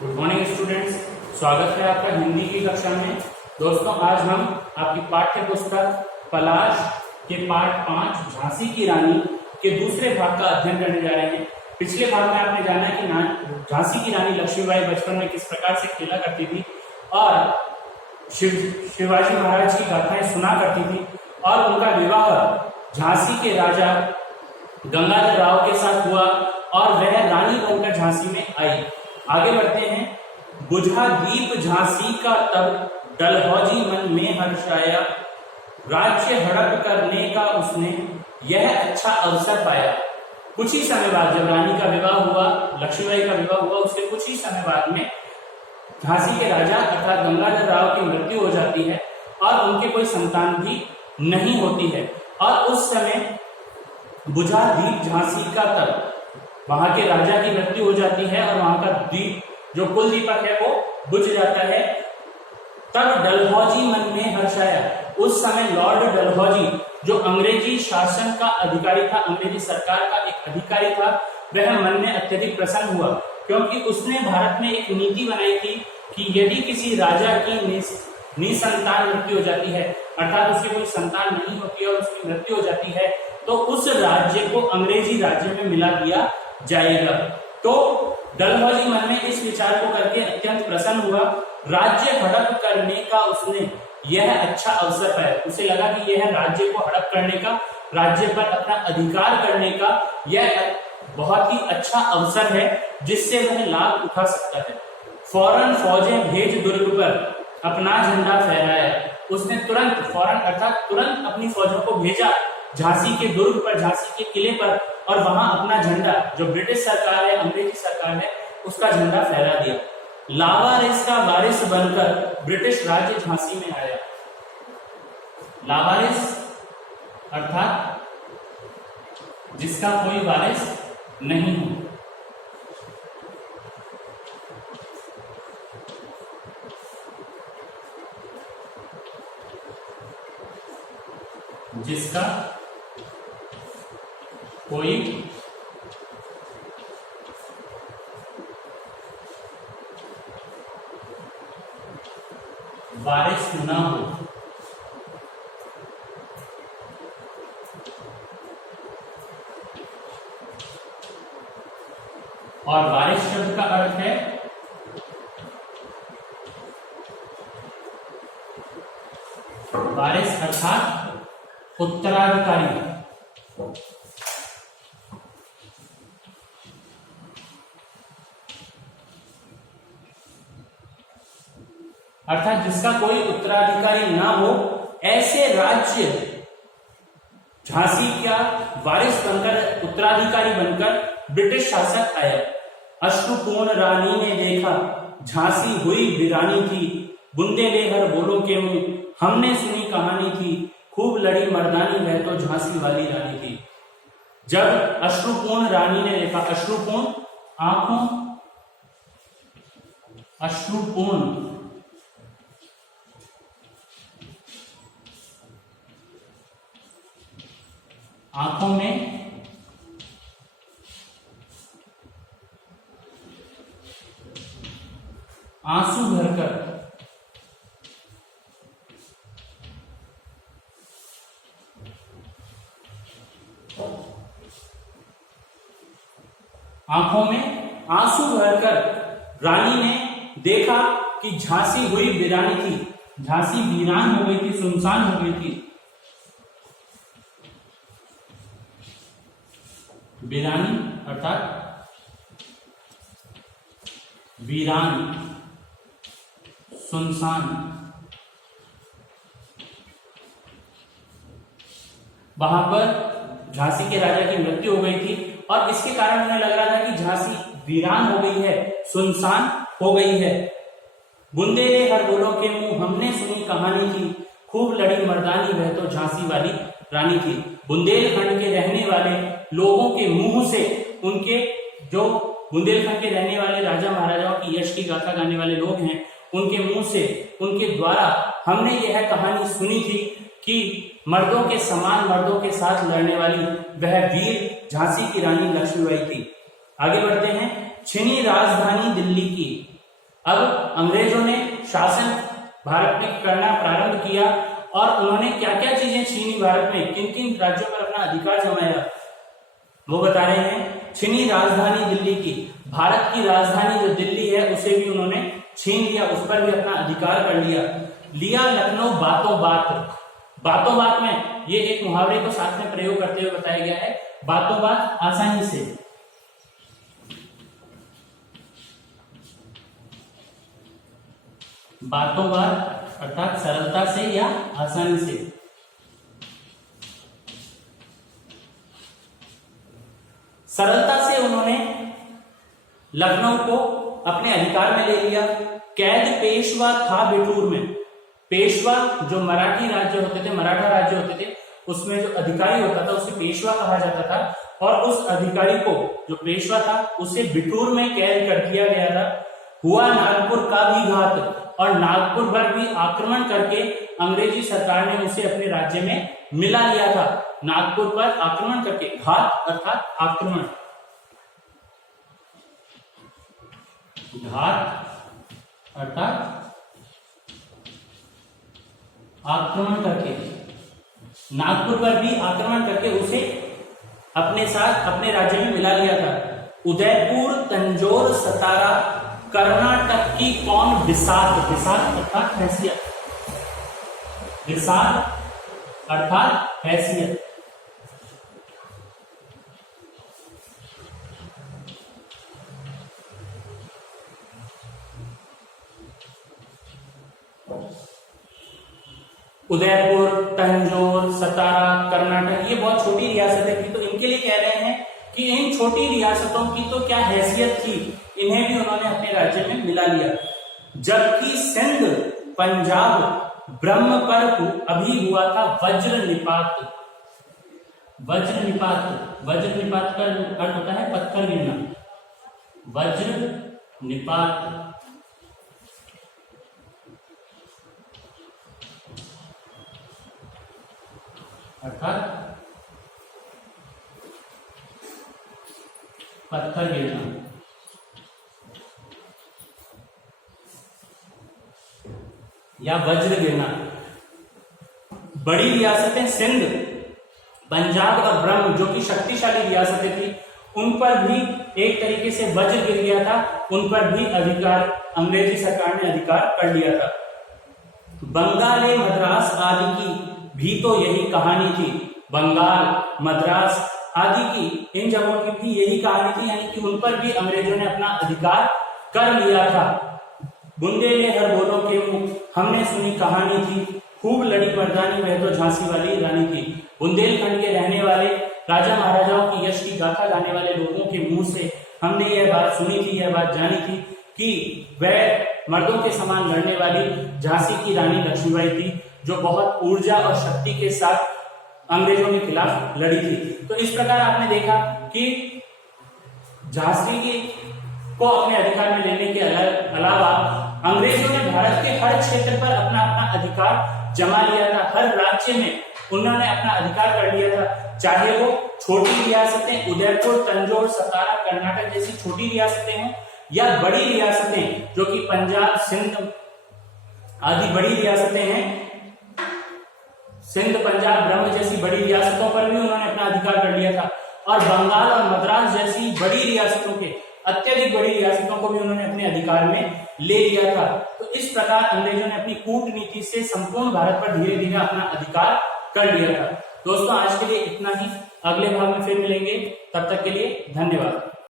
Good morning students, स्वागत है आपका हिंदी की कक्षा में। दोस्तों, आज हम आपकी पाठ्य पुस्तक पलाश के पाठ 5 झांसी की रानी के दूसरे भाग का अध्ययन करने जा रहे हैं। पिछले भाग में आपने जाना कि झांसी की रानी लक्ष्मीबाई बचपन में किस प्रकार से खेला करती थी और शिवाजी महाराज की गाथाएं सुना करती थी और उनका विवाह झांसी के राजा गंगाधर राव के साथ हुआ और वह रानी बनकर झांसी में आई। आगे बढ़ते हैं। बुझा दीप झांसी का तब डलहौजी मन में हर्षाया, राज्य हड़प करने का उसने यह अच्छा अवसर पाया। कुछ ही समय बाद जब रानी का विवाह हुआ, लक्ष्मीबाई का विवाह हुआ, उसके कुछ ही समय बाद में झांसी के राजा अर्थात गंगाधर राव की मृत्यु हो जाती है और उनके कोई संतान भी नहीं होती है। और उस समय बुझा दीप झांसी का तब वहां के राजा की मृत्यु हो जाती है और वहां का दीप जो कुल दीपक है वो बुझ जाता है। तब डलहौजी मन में हर्षाया, उस समय लॉर्ड डलहौजी जो अंग्रेजी शासन का अधिकारी था, अंग्रेजी सरकार का एक अधिकारी था, वह मन में अत्यधिक प्रसन्न हुआ क्योंकि उसने भारत में एक नीति बनाई थी कि यदि किसी राजा की निसंतान मृत्यु हो जाती है अर्थात उसकी कोई संतान नहीं होती है और उसकी मृत्यु हो जाती है तो उस राज्य को अंग्रेजी राज्य में मिला दिया जाएगा। तो डलहौजी मन में इस विचार को करके अत्यंत प्रसन्न हुआ। राज्य हड़प करने का उसने यह अच्छा अवसर पाया। उसे लगा कि यह राज्य को हड़प करने का, राज्य पर अपना अधिकार करने का यह बहुत ही अच्छा अवसर है जिससे वह लाभ उठा सकता है। फौरन फौजें भेज दुर्ग पर अपना झंडा फहराया। उसने तुरंत, फौरन अर्थात तुरंत अपनी फौजों को भेजा झांसी के दुर्ग पर, झांसी के किले पर, और वहां अपना झंडा, जो ब्रिटिश सरकार है, अंग्रेजी सरकार है, उसका झंडा फहरा दिया। लावारिस का वारिस बनकर ब्रिटिश राज्य झांसी में आया। लावारिस अर्थात जिसका कोई वारिस नहीं हो। जिसका कोई वारिस न हो। और वारिस शब्द का अर्थ है वारिस अर्थात उत्तराधिकारी। अर्थात जिसका कोई उत्तराधिकारी ना हो, ऐसे राज्य झांसी का वारिस बनकर, उत्तराधिकारी बनकर ब्रिटिश शासक आया। अश्रुपूर्ण रानी ने देखा झांसी हुई वीरानी थी, बुंदे लेहर बोलो के मुंह हमने सुनी कहानी थी, खूब लड़ी मर्दानी वह तो झांसी वाली रानी थी। जब अश्रुपूर्ण रानी ने देखा, अश्रुपूर्ण आंखों, अश्रुपूर्ण आंखों में आंसू भरकर आंखों में आंसू भरकर रानी ने देखा कि झांसी हुई वीरानी थी, झांसी वीरान हो गई थी, सुनसान हो गई थी। वीरानी अर्थात वीरान, सुनसान। वहां पर झांसी के राजा की मृत्यु हो गई थी और इसके कारण उन्हें लग रहा था कि झांसी वीरान हो गई है, सुनसान हो गई है। बुंदे ले हर बोलो के मुंह हमने सुनी कहानी थी, खूब लड़ी मर्दानी वह तो झांसी वाली रानी थी। बुंदेलखंड के रहने वाले लोगों के मुंह से, उनके जो बुंदेलखंड के रहने वाले राजा महाराजाओं की यश की गाथा गाने वाले लोग हैं, उनके मुंह से, उनके द्वारा हमने यह कहानी सुनी थी कि मर्दों के समान, मर्दों के साथ लड़ने वाली वह वीर झांसी की रानी लक्ष्मीबाई थी। आगे बढ़ते हैं। छिनी राजधानी दिल्ली की, अब अंग्रेजों ने शासन भारत में करना प्रारंभ किया और उन्होंने क्या क्या चीजें छीनी भारत में, किन किन राज्यों पर अपना अधिकार जमाया, वो बता रहे हैं। छीनी राजधानी दिल्ली की, भारत की राजधानी जो दिल्ली है उसे भी उन्होंने छीन लिया, उस पर भी अपना अधिकार कर लिया लखनऊ बातों बात। बातों बात में ये एक मुहावरे को साथ में प्रयोग करते हुए बताया गया है, बातों बात आसानी से। बातों बात अर्थात सरलता से या आसानी से। सरलता से उन्होंने लखनऊ को अपने अधिकार में ले लिया। कैद पेशवा था बिठूर में। पेशवा जो मराठी राज्य होते थे, मराठा राज्य होते थे, उसमें जो अधिकारी होता था उसे पेशवा कहा जाता था और उस अधिकारी को जो पेशवा था उसे बिठूर में कैद कर दिया गया था। हुआ नागपुर का भी घात और नागपुर पर भी आक्रमण करके अंग्रेजी सरकार ने उसे अपने राज्य में मिला लिया था। नागपुर पर आक्रमण करके, घात अर्थात आक्रमण, घात अर्थात आक्रमण करके, नागपुर पर भी आक्रमण करके उसे अपने साथ अपने राज्य में मिला लिया था। उदयपुर, तंजौर, सतारा, कर्नाटक की कौन बिसात, बिसात अर्थात हैसियत, बिसात अर्थात हैसियत। उदयपुर, तंजौर, सतारा, कर्नाटक, ये बहुत छोटी रियासतें थी, तो इनके लिए कह रहे हैं कि इन छोटी रियासतों की तो क्या हैसियत थी, इन्हें भी उन्होंने अपने राज्य में मिला लिया। जबकि सिंध, पंजाब, ब्रह्म पर अभी हुआ था वज्र निपात। वज्र निपात, वज्र निपात का अर्थ होता है पत्थर गिरना। वज्र निपात अर्थात पत्थर गिरना। या वज्र गिरना। बड़ी रियासतें सिंध, पंजाब और ब्रह्म जो कि शक्तिशाली रियासतें थी, उन पर भी एक तरीके से वज्र गिर गया था, उन पर भी अधिकार अंग्रेजी सरकार ने अधिकार कर लिया था। बंगाल, मद्रास आदि की भी तो यही कहानी थी। बंगाल, मद्रास आदि की, इन जगहों की भी यही कहानी थी, यानी कि उन पर भी अंग्रेजों ने अपना अधिकार कर लिया था। बुंदेले हर बोलों के मुंह, हमने सुनी कहानी थी, खूब लड़ी मर्दानी वह तो झांसी वाली रानी थी। बुंदेलखंड के रहने वाले राजा महाराजाओं की यश की गाथा गाने वाले लोगों के मुंह से हमने यह बात सुनी थी, यह बात जानी थी कि वह मर्दों के समान लड़ने वाली झांसी की रानी लक्ष्मीबाई थी, जो बहुत ऊर्जा और शक्ति के साथ अंग्रेजों के खिलाफ लड़ी थी। तो इस प्रकार आपने देखा कि झांसी की को अपने अधिकार में लेने के अलावा अंग्रेजों ने भारत के हर क्षेत्र पर अपना अपना अधिकार जमा लिया था। हर राज्य में उन्होंने अपना अधिकार कर लिया था, चाहे वो छोटी रियासतें उदयपुर, तंजौर, सतारा, कर्नाटक जैसी छोटी रियासतें हों या बड़ी रियासतें जो कि पंजाब, सिंध आदि बड़ी रियासतें हैं। सिंध, पंजाब, ब्रह्म जैसी बड़ी रियासतों पर भी उन्होंने अपना अधिकार कर लिया था और बंगाल और मद्रास जैसी बड़ी रियासतों के, अत्यधिक बड़ी रियासतों को भी उन्होंने अपने अधिकार में ले लिया था। तो इस प्रकार अंग्रेजों ने अपनी कूटनीति से संपूर्ण भारत पर धीरे धीरे अपना अधिकार कर लिया था। दोस्तों आज के लिए इतना ही, अगले भाग में फिर मिलेंगे, तब तक के लिए धन्यवाद।